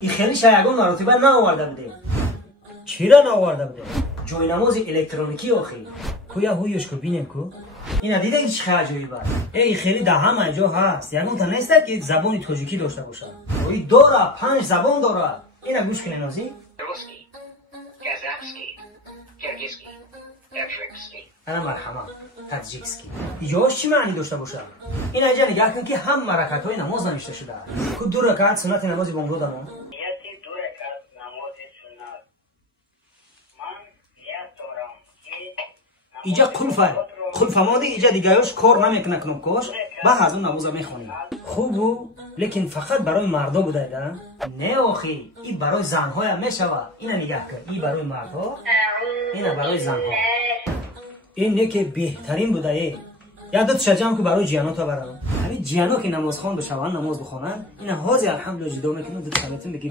این خیلی شایگان مراتبه نآورده بوده. چرا نآورده بوده؟ جای نماز الکترونیکی آخی. کویا هویش کو بینیم کو؟ اینا دیده هیچ خیلی عجایب است. ای خیلی ده همه جا هست. یگان تا نیست که زبان تاجیکی داشته باشه. اوی داره 5 زبان داره. اینا گوش کنین نازی. روسی، کازاخسکی، کرگیزکی، تاجیکسکی. انا مرحبا تاجیکسکی. یاش چی معنی داشته باشه؟ این اینجا نگاه کن که هم رکعت‌های نماز نوشته شده. کو 2 رکعت سنت نماز بامداد ما. نیتی 2 رکعت نماز سنت. من نیت دارم که اینجا قلف ما دیگه دیگه‌اش کار نمیکنه کنوکش. بعد از اون نماز میخونیم. خوبو لیکن فقط برای مردا بوده ده. نه آخی این برای زن‌ها هم میشوه. اینا نگاه کن. این برای مردها. اینا برای زن‌ها. این نه که بهترین بوده ای. یادت شجام که برای جیاناتا برام. همین جیانا که نماز خوان بشوند نماز بخونن. اینا حاضر الحمدلله جدا میکنن دو سالتون بگی